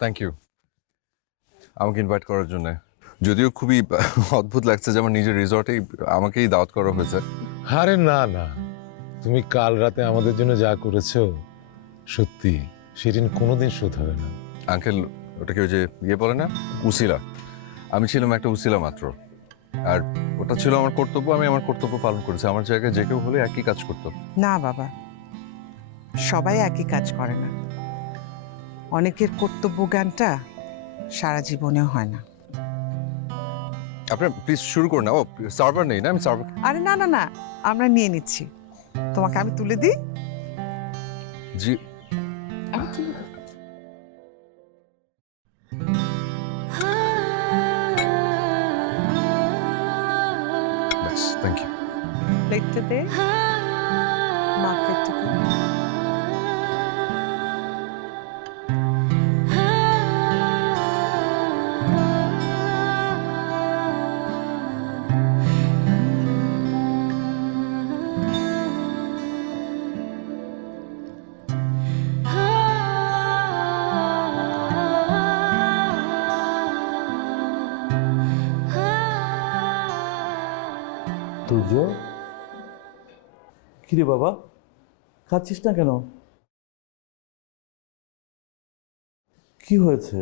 Thank you আমাকে invite করার জন্য। যদিও খুবই অদ্ভুত লাগছে যে আমার নিজের রিসর্টেই আমাকেই দাওয়াত করা হয়েছে। আরে না না, তুমি কাল রাতে আমাদের জন্য যা করেছো সত্যি সে ঋণ কোনোদিন শোধ হবে না। আঙ্কেল, ওটাকে ওই যে বলে না, উসিলা। আমি ছিলাম একটা উসিলা মাত্র, আর ওটা ছিল আমার কর্তব্য। আমি আমার কর্তব্য পালন করেছি। আমার জায়গায় যে কেউ হলে একই কাজ করতো। না বাবা, সবাই একই কাজ করে না। অনেকের কর্তব্য জ্ঞানটা সারা জীবনেও হয় না। আপনার প্লিজ শুরু করুন না। ও সার্ভার নেই না? আমি সার্ভার। আরে না না না, আমরা নিয়ে নিচ্ছি। তোমাকে আমি তুলে দিই। জি। ব্যাস, থ্যাংক ইউ। প্লেটটা দে, মাকে একটু দে। তুর্য, কিরে বাবা, খাচ্ছিস না কেন? কি হয়েছে?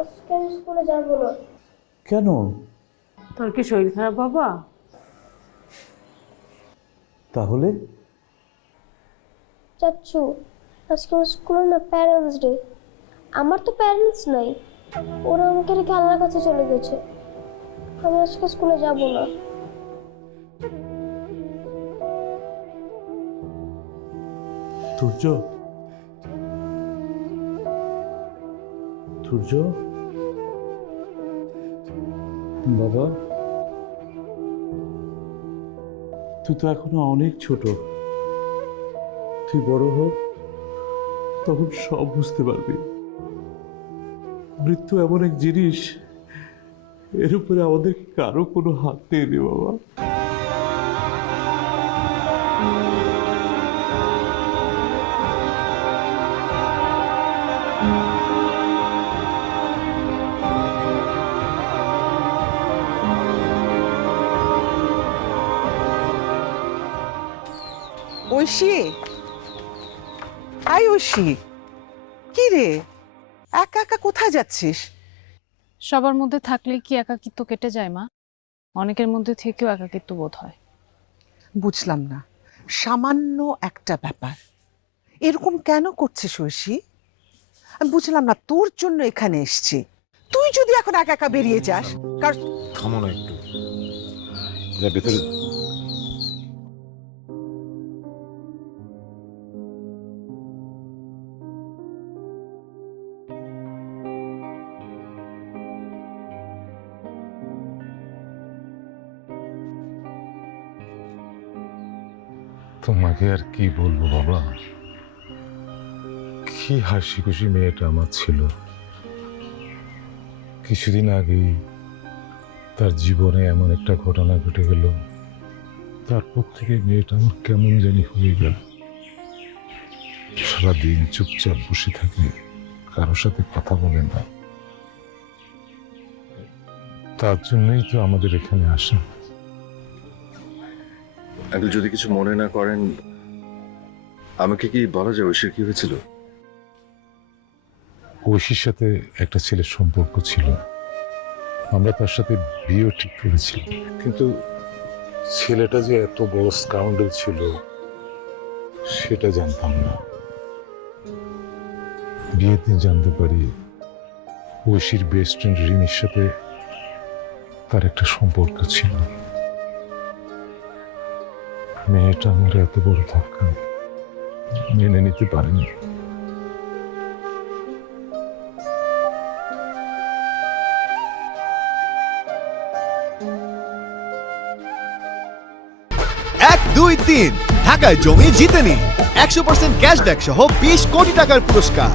আজকে আমি স্কুলে যাবো না। কেন? তোর কি শরীর খারাপ বাবা? তাহলে? চাচ্ছু, আজকে আমার স্কুলে না প্যারেন্টস ডে। আমার তো প্যারেন্টস নাই, ওরা আমাকে রেখে আল্লাহর কাছে চলে গেছে। আমি আজকে স্কুলে যাবো না। তুর্য, তুর্য, বাবা, তুই তো এখনো অনেক ছোট। তুই বড় হোক, তখন সব বুঝতে পারবি। মৃত্যু এমন এক জিনিস, এর উপরে আমাদের কারো কোনো হাত নেই রে বাবা। ঐশী, আই ঐশী, কি রে একা একা কোথায় যাচ্ছিস? সবার মধ্যে থাকলে কি একাকিত্ব কেটে যায় মা? অনেকের মধ্যে থেকেও একাকিত্ব বোধ হয়। বুঝলাম না, সামান্য একটা ব্যাপার এরকম কেন করছিস ঐশী? আমি বুঝলাম না, তোর জন্য এখানে এসেছি। তুই যদি এখন একা একা বেরিয়ে যাস, কারণ থামো না একটু, যা ভেতরে। তোমাকে আর কি বলবো বাবা, কি হাসি খুশি মেয়েটা আমার ছিল। কিছুদিন আগেই তার জীবনে এমন একটা ঘটনা ঘটে গেল, তারপর থেকে মেয়েটা আমার কেমন জানি হয়ে গেল। সারাদিন চুপচাপ বসে থাকে, কারোর সাথে কথা বলে না। তার জন্যই তো আমাদের এখানে আসা। আঙ্কেল, যদি কিছু মনে না করেন, আমাকে কি বলা যায় ঐশীর কি হয়েছিল? ঐশীর সাথে একটা ছেলের সম্পর্ক ছিল, আমরা তার সাথে বিয়েও ঠিক করেছি। কিন্তু ছেলেটা যে এত বড় স্কাউন্ডার ছিল সেটা জানতাম না। বিয়ের দিন জানতে পারি ঐশীর বেস্ট ফ্রেন্ড রিমির সাথে তার একটা সম্পর্ক ছিল। মেয়েটা আমার এত বড় ধাক্কা মেনে নিতে পারেনি। এক দুই তিন ঢাকায় জমি জিতে নিন 100% ক্যাশব্যাক সহ 20 কোটি টাকার পুরস্কার।